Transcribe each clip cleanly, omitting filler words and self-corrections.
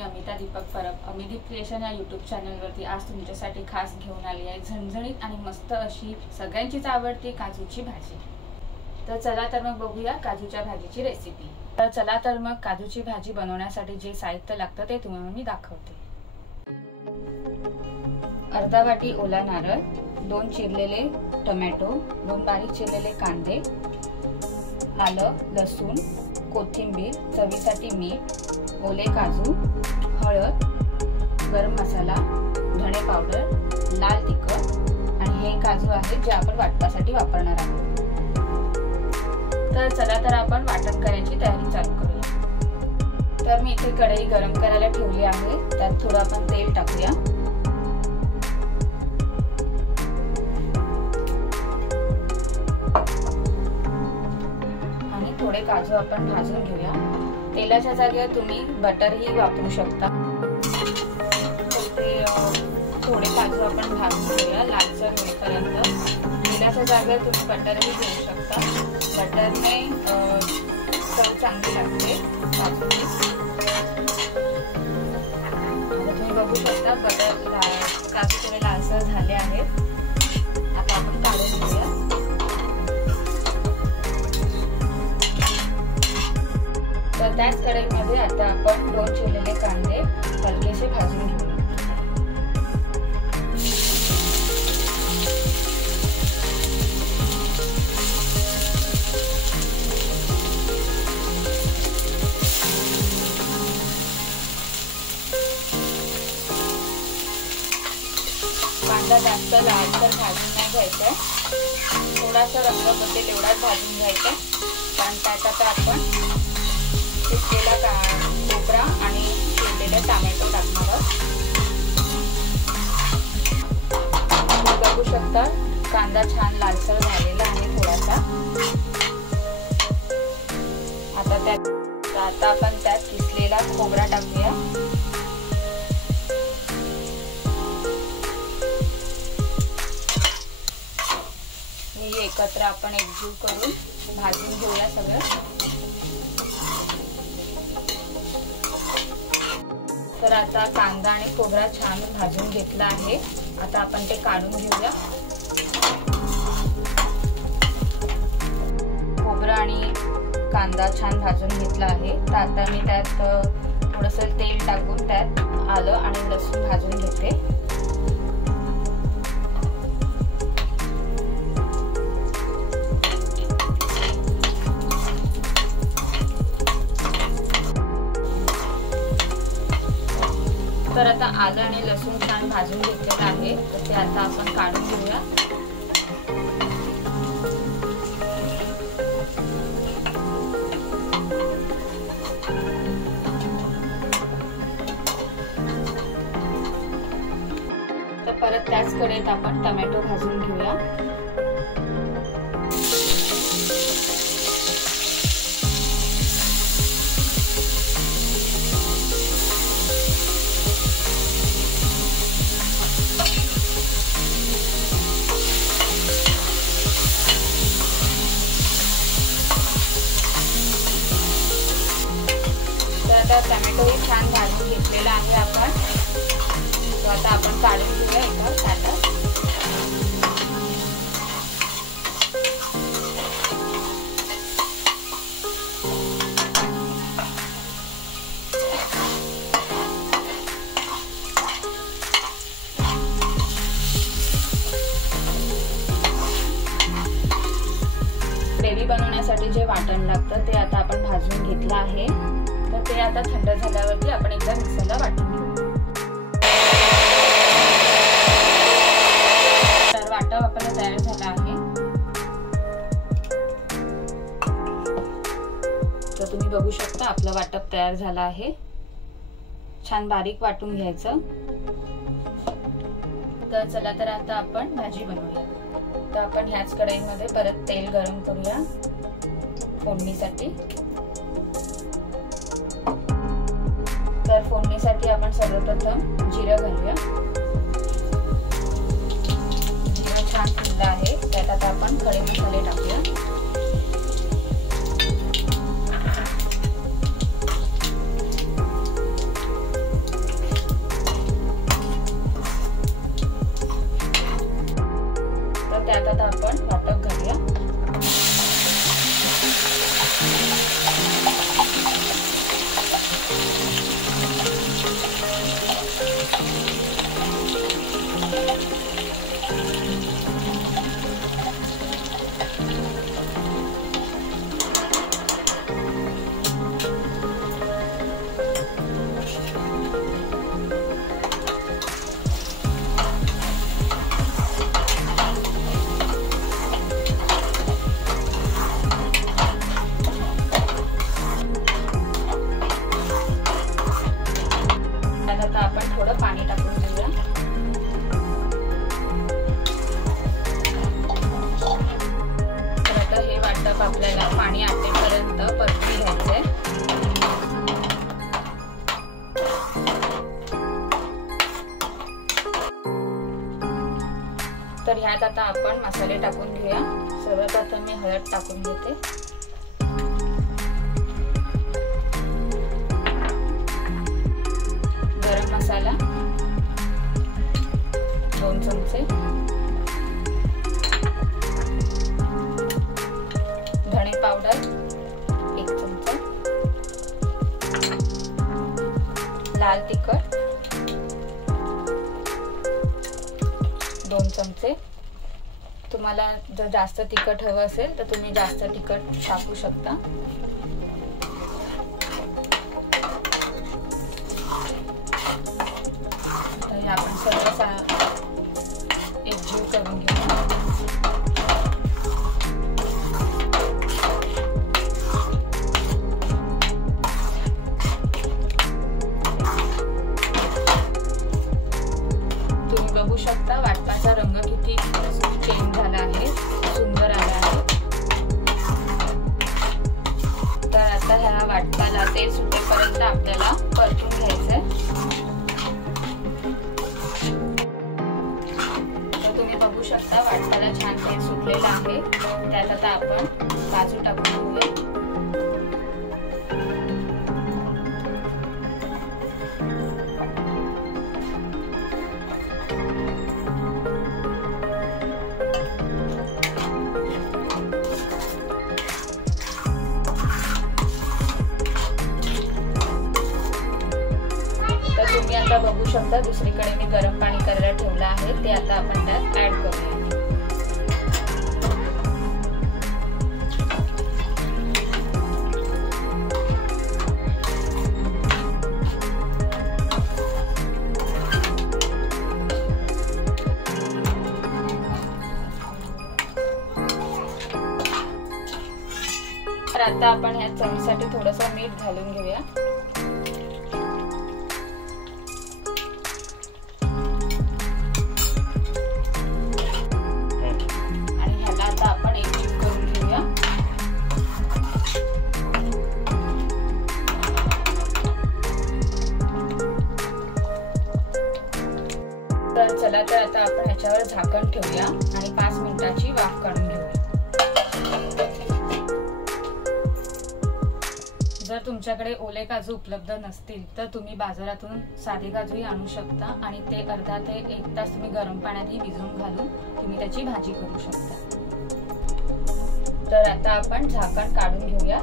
मी Amita Deepak Parab अमिदीप creation या YouTube चॅनलवरती आज तुमच्यासाठी खास घेऊन आली आहे झणझणीत आणि मस्त अशी सगळ्यांचीच आवडती काजूची भाजी। तर चला तर मग बघूया काजूच्या भाजीची रेसिपी। तर चला तर मग काजूची भाजी बनवण्यासाठी जे साहित्य लागतं ते तुम्हाला मी दाखवते। अर्धा वाटी ओला नारळ, 2 चिरलेले टोमॅटो, 2 बारीक चिरलेले कांदे, आलं, लसूण, कोथिंबीर, चवीसाठी मीठ, ओले काजू, हळद, गरम मसाला, धणे पावडर, लाल तिखट आणि हे काजू आहेत जे आपण वाटपासाठी वापरणार आहोत। तर चला तर आपण वाटण करायची तयारी चालू करूया। तर मी इथे कढई गरम करायला ठेवली आहे, त्यात थोडं आपण तेल टाकूया। आणि थोडे काजू आपण भाजून घेऊया। तेलाच्या जागेवर तुम्ही बटरही वापरू शकता। थोडे काजू आपण भाजून घेऊया लालसर होईपर्यंत। तेलाच्या जागेवर तुम्ही बटरही घेऊ शकता, बटरने चव चांगली लागते काजूची। तुम्ही बघू शकता काजू थोडे लालसर झाले आहेत। आता आपण काढून घेऊया। तर त्याच कढईमध्ये आता आपण 2 चिरलेले कांदे हलकेसे भाजून घेऊया। कांदा जास्त लालसर भाजून नाही घ्यायचा, थोडासा रंग बदलेल एवढाच भाजून घ्यायचा, कारण त्यात आता आपण किसलेला खोबरा आणि चिरलेला टोमॅटो टाकणार आहोत। तुम्ही बघू शकता कांदा छान लालसर झालेला आहे थोडासा। आता आपण त्यात किसलेला खोबरा टाकूया। हे एकत्र आपण एकजीव करून भाजून घेऊया सगळं। तर आता कांदा आणि खोबरा छान भाजून घेतला आहे, आता आपण ते काढून घेऊया। खोबरा आणि कांदा छान भाजून घेतला आहे, तर आता मी त्यात थोडंसं तेल टाकून त्यात आलं आणि लसूण भाजून घेते। तर आता आलं आणि लसूण छान भाजून घेतलेलं आहे, तर ते आता आपण काढून घेऊया। तर परत त्याच कढईत आपण टोमॅटो भाजून घेऊया। टोमॅटोही छान भाजून घेतलेला आहे आपण, तो आता आपण काढून घेऊया एका ताटात। ग्रेव्ही बनवण्यासाठी जे वाटण लागतं ते आता आपण भाजून घेतलं आहे, तर ते आता थंड झाल्यावरती आपण एकदा मिक्सरला वाटून घेऊ। तर वाटप आपला तयार झाला आहे। तर तुम्ही बघू शकता आपलं वाटप तयार झालं आहे, छान बारीक वाटून घ्यायचं। तर चला तर आता आपण भाजी बनवूया। तर आपण ह्याच कढईमध्ये परत तेल गरम करूया फोडणीसाठी। तर फोडणीसाठी आपण सर्वप्रथम जिरं घालूया। जिरं छान फुललं आहे, त्यात आता आपण खडे मसाले टाकूया। आता आपण वाटप घालूया. आता आपण थोडं पाणी टाकून घेऊया. तर आता हे वाटप आपल्याला पाणी आटेपर्यंत परतून घ्यायचंय. तर ह्यात आता आपण मसाले टाकून घेऊया. सर्वप्रथम मी हळद टाकून घेते. गरम मसाला 2 चमचे, धणे पावडर 1 चमचा, लाल तिखट 2 चमचे. तुम्हाला जर जास्त तिखट हवं असेल तर तुम्ही जास्त तिखट टाकू शकता. तर आपण सर्व एकजीव करून घेऊ. तुम्ही बघू शकता वाटपाचा रंग किती चेंज झाला आहे, सुंदर आला आहे. तर आता ह्या वाटपाला तेल सुटेपर्यंत आपल्याला परतून घ्यायचंय. तर तुम्ही बघू शकता वाटपाला छान तेल सुटलेलं आहे. त्यात आता आपण काजू टाकून घेऊया. तुम्ही आता बघू शकता दुसरीकडे मी गरम पाणी करायला ठेवलं आहे. ते आता आपण त्यात ऍड करूया. तर आता आपण ह्या चवीसाठी थोडंसं मीठ घालून घेऊया. तर चला, तर आता आपण ह्याच्यावर झाकण ठेवूया आणि 5 मिनिटाची वाफ काढून घेऊया. जर तुमच्याकडे ओले काजू उपलब्ध नसतील तर तुम्ही बाजारातून साधे काजूही आणू शकता आणि ते अर्धा ते 1 तास तुम्ही गरम पाण्यातही भिजवून घालून तुम्ही त्याची भाजी करू शकता. तर आता आपण झाकण काढून घेऊया.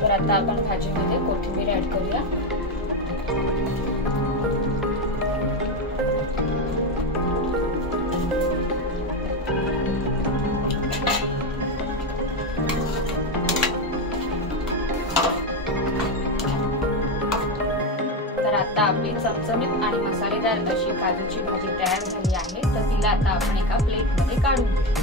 तर आता आपण भाजीमध्ये कोथिंबीर ऍड करूया. तर आता आपली चमचमीत आणि मसालेदार अशी काजूची भाजी तयार झाली आहे. तर तिला आता आपण एका प्लेटमध्ये काढून घेऊ.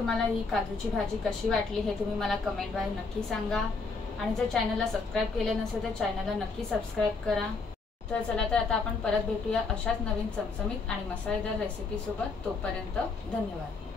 तुम्हाला ही काजूची भाजी कशी वाटली हे तुम्ही मला कमेंटद्वारे नक्की सांगा आणि जर चॅनलला सबस्क्राईब केले नसेल तर चॅनलला नक्की सबस्क्राईब करा। तर चला तर आता आपण परत भेटूया अशाच नवीन चमचमीत आणि मसालेदार रेसिपी सोबत। तोपर्यंत धन्यवाद।